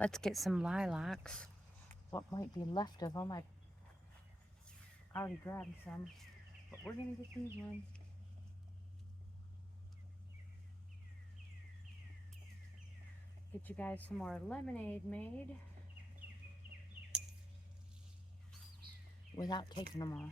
Let's get some lilacs. What might be left of them. I already grabbed some, but we're gonna get these ones. Get you guys some more lemonade made without taking them all.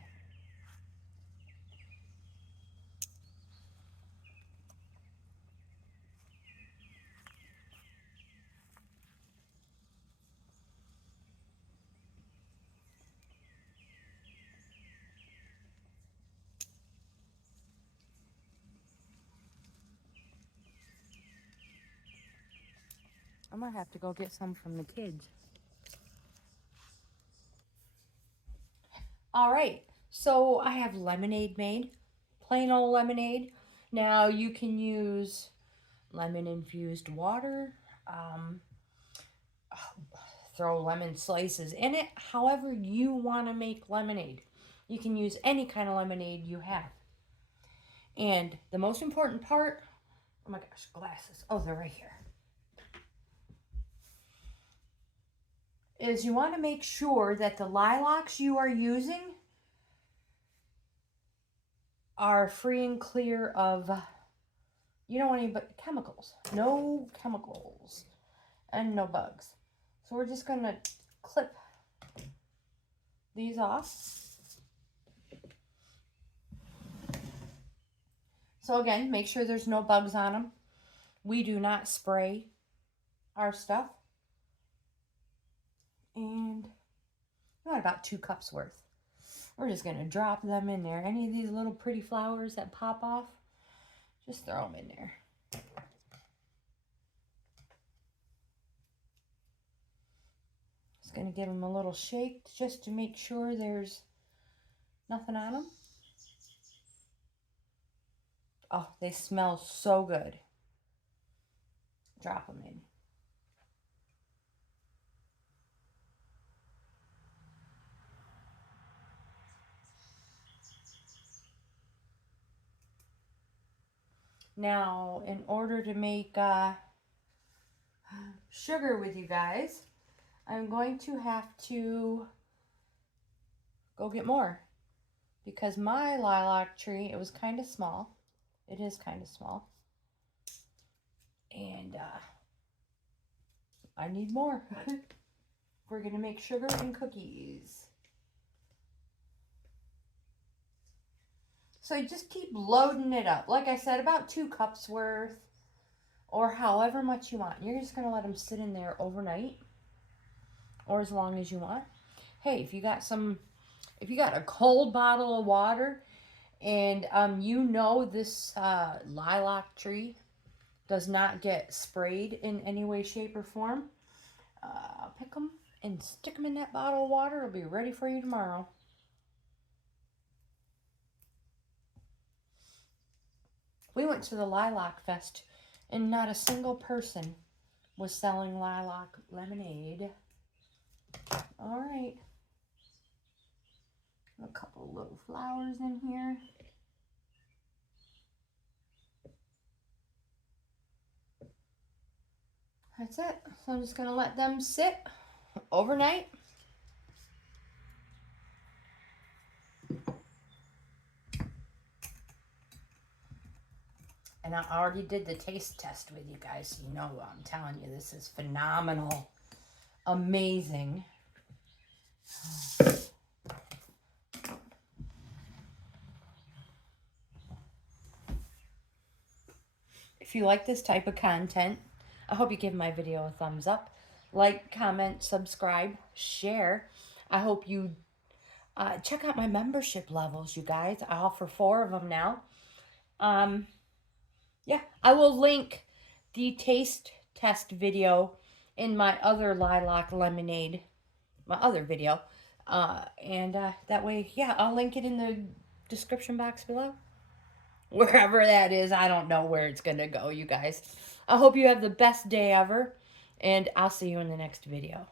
I'm gonna have to go get some from the kids. All right, so I have lemonade made, plain old lemonade. Now you can use lemon infused water, throw lemon slices in it, however you want to make lemonade. You can use any kind of lemonade you have. And the most important part, oh my gosh, glasses, oh, they're right here, is you want to make sure that the lilacs you are using are free and clear of, you don't want any but chemicals. No chemicals and no bugs. So we're just going to clip these off. So again, make sure there's no bugs on them. We do not spray our stuff. And about 2 cups worth. We're just going to drop them in there. Any of these little pretty flowers that pop off, just throw them in there. Just going to give them a little shake just to make sure there's nothing on them. Oh, they smell so good. Drop them in. Now, in order to make sugar with you guys, I'm going to have to go get more. Because my lilac tree, it was kind of small. It is kind of small. And I need more. We're going to make sugar and cookies. So you just keep loading it up. Like I said, about 2 cups worth or however much you want. You're just going to let them sit in there overnight or as long as you want. Hey, if you got a cold bottle of water and you know this lilac tree does not get sprayed in any way, shape, or form, pick them and stick them in that bottle of water. It'll be ready for you tomorrow. We went to the Lilac Fest and not a single person was selling lilac lemonade. All right. A couple little flowers in here. That's it. So I'm just going to let them sit overnight. And I already did the taste test with you guys. You know, I'm telling you, this is phenomenal. Amazing. If you like this type of content, I hope you give my video a thumbs up. Like, comment, subscribe, share. I hope you check out my membership levels, you guys. I offer 4 of them now. Yeah, I will link the taste test video in my other lilac lemonade, my other video. That way, yeah, I'll link it in the description box below. Wherever that is, I don't know where it's going to go, you guys. I hope you have the best day ever, and I'll see you in the next video.